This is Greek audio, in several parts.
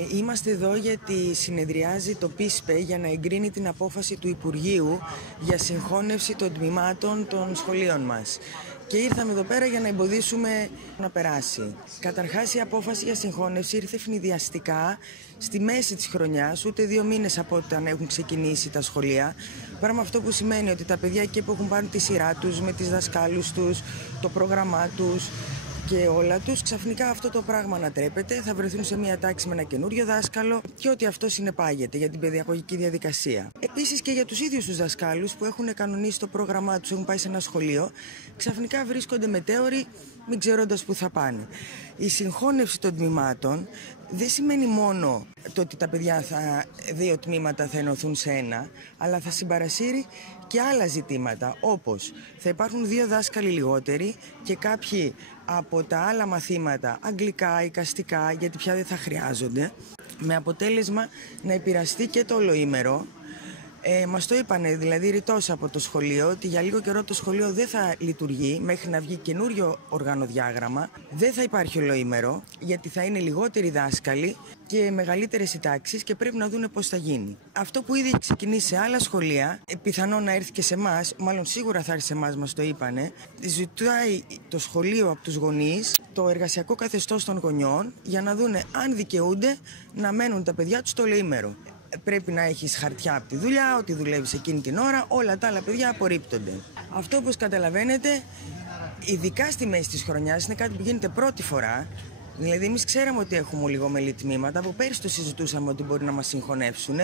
Είμαστε εδώ γιατί συνεδριάζει το ΠΙΣΠΕ για να εγκρίνει την απόφαση του Υπουργείου για συγχώνευση των τμήματων των σχολείων μας. Και ήρθαμε εδώ πέρα για να εμποδίσουμε να περάσει. Καταρχάς, η απόφαση για συγχώνευση ήρθε ευνηδιαστικά στη μέση της χρονιάς, ούτε 2 μήνες από όταν έχουν ξεκινήσει τα σχολεία. Πράγμα αυτό που σημαίνει ότι τα παιδιά εκεί που έχουν πάρει τη σειρά τους, με τις δασκάλους τους, το πρόγραμμά τους και όλα τους, ξαφνικά αυτό το πράγμα ανατρέπεται, θα βρεθούν σε μια τάξη με ένα καινούριο δάσκαλο και ότι αυτό συνεπάγεται για την παιδαγωγική διαδικασία. Επίσης και για τους ίδιους τους δασκάλους που έχουν κανονίσει το πρόγραμμά τους, έχουν πάει σε ένα σχολείο, ξαφνικά βρίσκονται μετέωροι, μην ξέροντας που θα πάνε. Η συγχώνευση των τμήματων δεν σημαίνει μόνο το ότι τα παιδιά 2 τμήματα θα ενωθούν σε ένα, αλλά θα συμπαρασύρει και άλλα ζητήματα, όπως θα υπάρχουν 2 δάσκαλοι λιγότεροι και κάποιοι από τα άλλα μαθήματα, αγγλικά, εικαστικά, γιατί πια δεν θα χρειάζονται, με αποτέλεσμα να επηρεαστεί και το ολοήμερο. Μας το είπανε δηλαδή ρητός από το σχολείο ότι για λίγο καιρό το σχολείο δεν θα λειτουργεί μέχρι να βγει καινούριο οργανοδιάγραμμα. Δεν θα υπάρχει ολοήμερο γιατί θα είναι λιγότεροι δάσκαλοι και μεγαλύτερες οι τάξεις και πρέπει να δούνε πώς θα γίνει. Αυτό που ήδη έχει ξεκινήσει σε άλλα σχολεία, πιθανόν να έρθει και σε εμάς, μάλλον σίγουρα θα έρθει σε εμάς, μας το είπανε, ζητάει το σχολείο από τους γονείς το εργασιακό καθεστώς των γονιών για να δούνε αν δικαιούνται να μένουν τα παιδιά τους στο ολοήμερο. Πρέπει να έχεις χαρτιά από τη δουλειά, ότι δουλεύεις εκείνη την ώρα, όλα τα άλλα παιδιά απορρίπτονται. Αυτό, όπως καταλαβαίνετε, ειδικά στη μέση της χρονιάς, είναι κάτι που γίνεται πρώτη φορά. Δηλαδή, εμείς ξέραμε ότι έχουμε ολιγομελή τμήματα, από πέρυσι το συζητούσαμε ότι μπορεί να μας συγχωνεύσουν,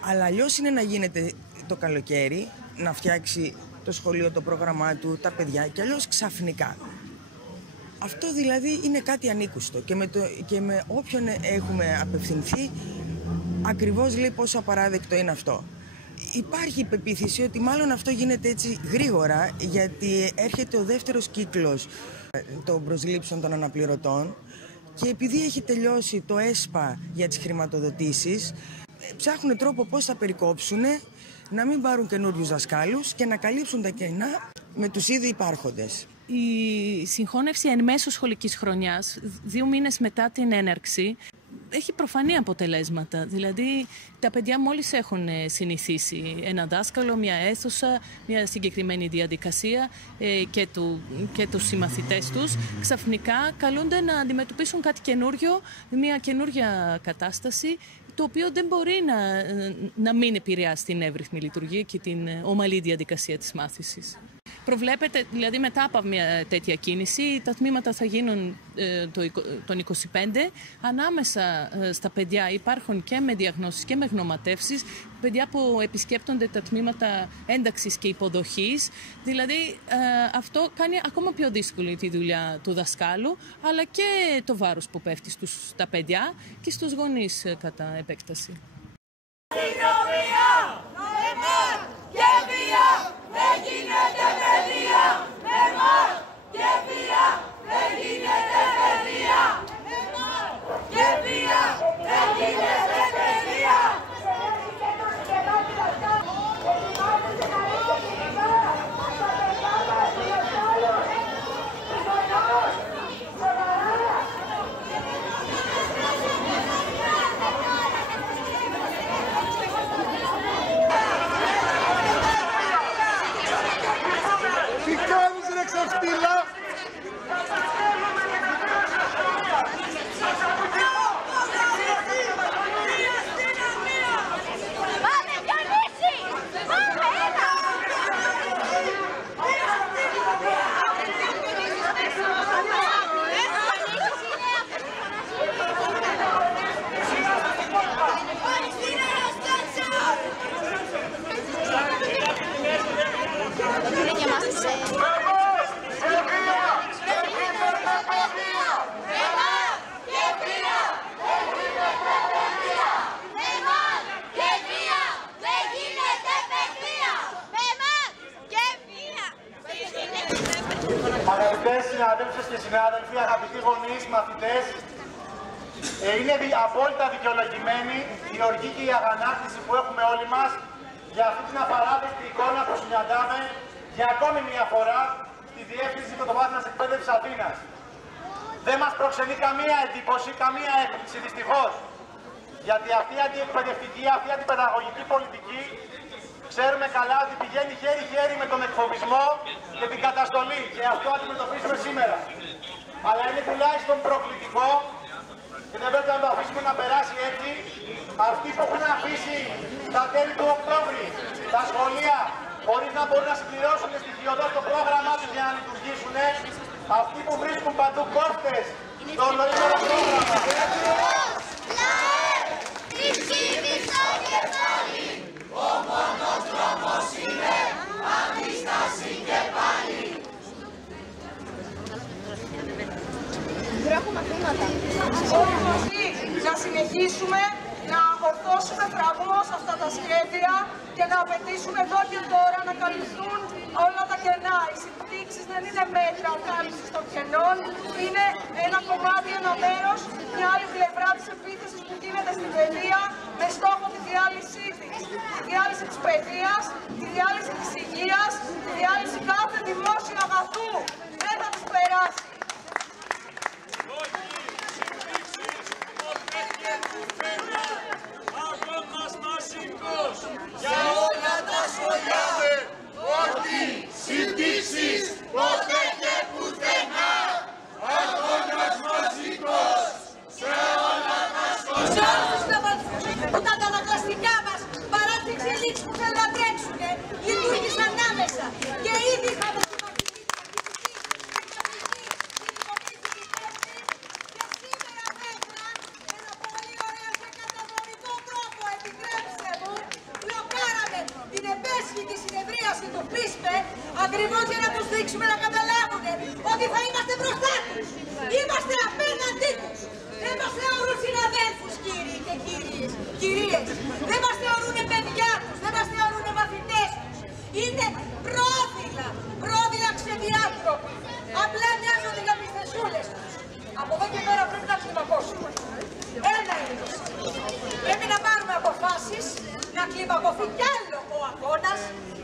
αλλά αλλιώς είναι να γίνεται το καλοκαίρι, να φτιάξει το σχολείο το πρόγραμμά του, τα παιδιά, και αλλιώς ξαφνικά. Αυτό δηλαδή είναι κάτι ανήκουστο και με όποιον έχουμε απευθυνθεί, ακριβώς λέει πόσο απαράδεκτο είναι αυτό. Υπάρχει η πεποίθηση ότι μάλλον αυτό γίνεται έτσι γρήγορα, γιατί έρχεται ο δεύτερος κύκλος των προσλήψεων των αναπληρωτών και επειδή έχει τελειώσει το ΕΣΠΑ για τις χρηματοδοτήσεις, ψάχνουν τρόπο πώς θα περικόψουν, να μην πάρουν καινούριους δασκάλους και να καλύψουν τα κενά με τους ήδη υπάρχοντες. Η συγχώνευση εν μέσω σχολικής χρονιάς, 2 μήνες μετά την έναρξη, έχει προφανή αποτελέσματα. Δηλαδή, τα παιδιά μόλις έχουν συνηθίσει ένα δάσκαλο, μια αίθουσα, μια συγκεκριμένη διαδικασία και τους συμμαθητές τους, ξαφνικά καλούνται να αντιμετωπίσουν κάτι καινούριο, μια καινούρια κατάσταση, το οποίο δεν μπορεί να μην επηρεάσει την εύρυθμη λειτουργία και την ομαλή διαδικασία της μάθησης. Προβλέπεται, δηλαδή μετά από μια τέτοια κίνηση, τα τμήματα θα γίνουν τον 25. Ανάμεσα στα παιδιά υπάρχουν και με διαγνώσεις και με γνωματεύσεις, παιδιά που επισκέπτονται τα τμήματα ένταξης και υποδοχής. Δηλαδή αυτό κάνει ακόμα πιο δύσκολη τη δουλειά του δασκάλου, αλλά και το βάρος που πέφτει στα παιδιά και στους γονείς κατά επέκταση. Δεν γίνεται παιδεία, με μάτ και βία, δεν γίνεται παιδεία, με μάτ και βία, δεν γίνεται παιδεία. Αγαπητές συναδέλφες και συνάδελφοι, αγαπητοί γονείς, μαθητές, είναι απόλυτα δικαιολογημένη η οργή και η αγανάκτηση που έχουμε όλοι μας για αυτή την απαράδεκτη εικόνα που συναντάμε για ακόμη μια φορά στη Διεύθυνση Πρωτοβάθμιας Εκπαίδευσης Αθήνας. δεν μας προξενεί καμία εντύπωση, καμία έκπληξη δυστυχώς. Γιατί αυτή η αντιεκπαιδευτική, αυτή η αντιπαιδαγωγική πολιτική ξέρουμε καλά ότι πηγαίνει χέρι-χέρι με τον εκφοβισμό και την καταστολή και αυτό αντιμετωπίζουμε σήμερα. Αλλά είναι τουλάχιστον προκλητικό και δεν πρέπει να το αφήσουμε να περάσει έτσι. Αυτοί που έχουν αφήσει τα τέλη του Οκτώβρη τα σχολεία χωρίς να μπορούν να συμπληρώσουν στοιχειοδός το πρόγραμμά τους για να λειτουργήσουν, αυτοί που βρίσκουν παντού κόφτες στο νωρίτερο πρόγραμμα. Ο μόνος δρόμος είναι αντίσταση και πάλι. Να συνεχίσουμε να ορθώσουμε φραγμό σε αυτά τα σχέδια και να απαιτήσουμε εδώ και τώρα να καλυφθούν όλα τα κενά. Οι συμπτύξεις δεν είναι μέτρα κάλυψης των κενών, είναι ένα κομμάτι, ένα μέρος, μια άλλη πλευρά της επίθεσης που γίνεται στην παιδεία με στόχο τη διάλυσή της. Τη διάλυση της παιδείας, τη διάλυση της υγείας, τη διάλυση κάθε δημόσιου αγαθού. Δεν θα τους περάσει. Για όλα τα σχολιά, όχι συντήσεις, ποτέ και πουθενά. Αγώνας μαζικός σε όλα τα σχολιά. Σε όλους τους ναυαλμούς που τα αντανακλαστικά μας, παρά τις εξελίξεις που θέλουν να τρέξουνε, λειτουργήσαν άμεσα. Και ήδη είχαμε τη μαχητή, και σήμερα μέτρα, ένα πολύ ωραίο και κατανοητό τρόπο, επιτρέψτε μου, μπλοκάραμε την επέσχυτη συνεδρίαση του ΠΙΣΠΕ, ακριβώς για να τους δείξουμε να καταλάβουν ότι θα είμαστε μπροστά τους. Είμαστε απέναντί τους. Δεν μας θεωρούν συναδέλφους, κύριοι και κυρίες. Δεν μας θεωρούν παιδιά τους. Δεν μας θεωρούν μαθητές τους. Είναι πρόδειλα ξεδιάτροποι. Απλά μοιάζονται για πιστεσούλες τους. Από εδώ και πέρα πρέπει να κλιμακώσουμε. Ένα είναι το σύστημα. Πρέπει να πάρουμε αποφάσεις, να κλιμακωθεί κι άλλο ο αγώνας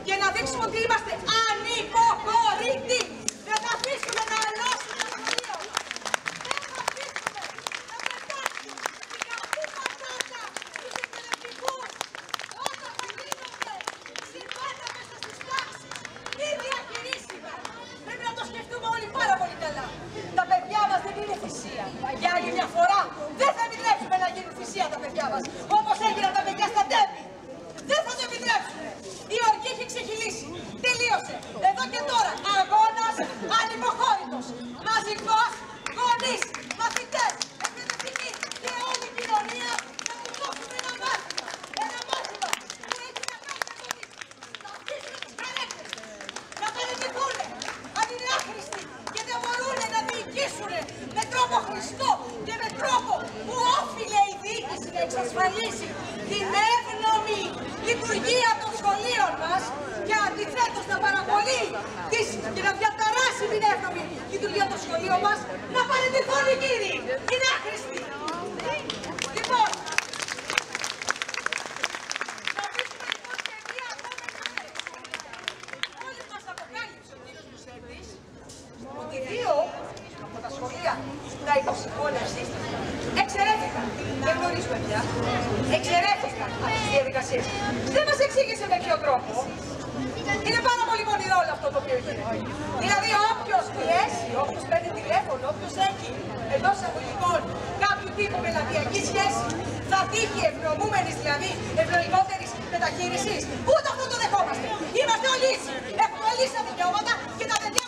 και να δείξουμε ότι είμαστε ανυποχωρητοί. Δεν θα αφήσουμε να αλλάσουμε το σχολείο. Δεν θα αφήσουμε να πετάξουν την καυτή πατάτα στους εκπαιδευτικούς όταν θα γίνονται συμβάντα μέσα στις τάξεις ή διαχειρίσιμα. Πρέπει να το σκεφτούμε όλοι πάρα πολύ καλά. Τα παιδιά μας δεν είναι θυσία. Για άλλη μια φορά δεν θα επιτρέψουμε να γίνουν θυσία τα παιδιά μας, όπως έγιναν τα παιδιά στα τέμη. Δεν θα το επιτρέψουμε. Η οργή έχει ξεχυλήσει. Τελείωσε. Εδώ και τώρα. Αγώνας ανυποχώρητος. Μαζικός, γονείς, μαθητές, εκπαιδευτικοί και όλη η κοινωνία να τους δώσουμε ένα μάθημα. Ένα μάθημα που έχει να κάνει με το να αφήσουμε τους χαρέκτες. Να παραιτηθούν. Αν είναι άχρηστοι και δεν μπορούν να διοικήσουν με τρόπο χρηστό και με τρόπο που όφιλε η διοίκηση να εξασφαλίσει την εύνομη λειτουργία των σχολείων μας και αντιθέτως να παρακολεί και να διαταράσει την εύνομη λειτουργία των σχολείων μας, να παραιτηθούν οι κύριοι. Είναι άχρηστοι. Λοιπόν, να αφήσουμε λοιπόν και μία ακόμα εξαίρεση. Μόλις μας αποκάλυψε ο κύριος Μουσέντης ότι 2 από τα σχολεία τα υποσυμβόλευσης εξαιρέθηκαν. Δεν γνωρίζουμε πια. Εξαιρέθηκαν από τις διαδικασίες. Δεν μας εξήγησε με ποιο τρόπο. Είναι πάρα πολύ πονηρό όλο αυτό το οποίο γίνεται. Δηλαδή όποιος πιέσει, όποιος παίρνει τηλέφωνο, όποιος έχει εντός εισαγωγικών κάποιο τύπο πελατειακή σχέση, θα τύχει ευνομούμενης, δηλαδή ευνοϊκότερης μεταχείρισης. Ούτε αυτό το δεχόμαστε. Είμαστε όλοι ίσοι. Έχουμε όλοι ίσα δικαιώματα και τα παιδιά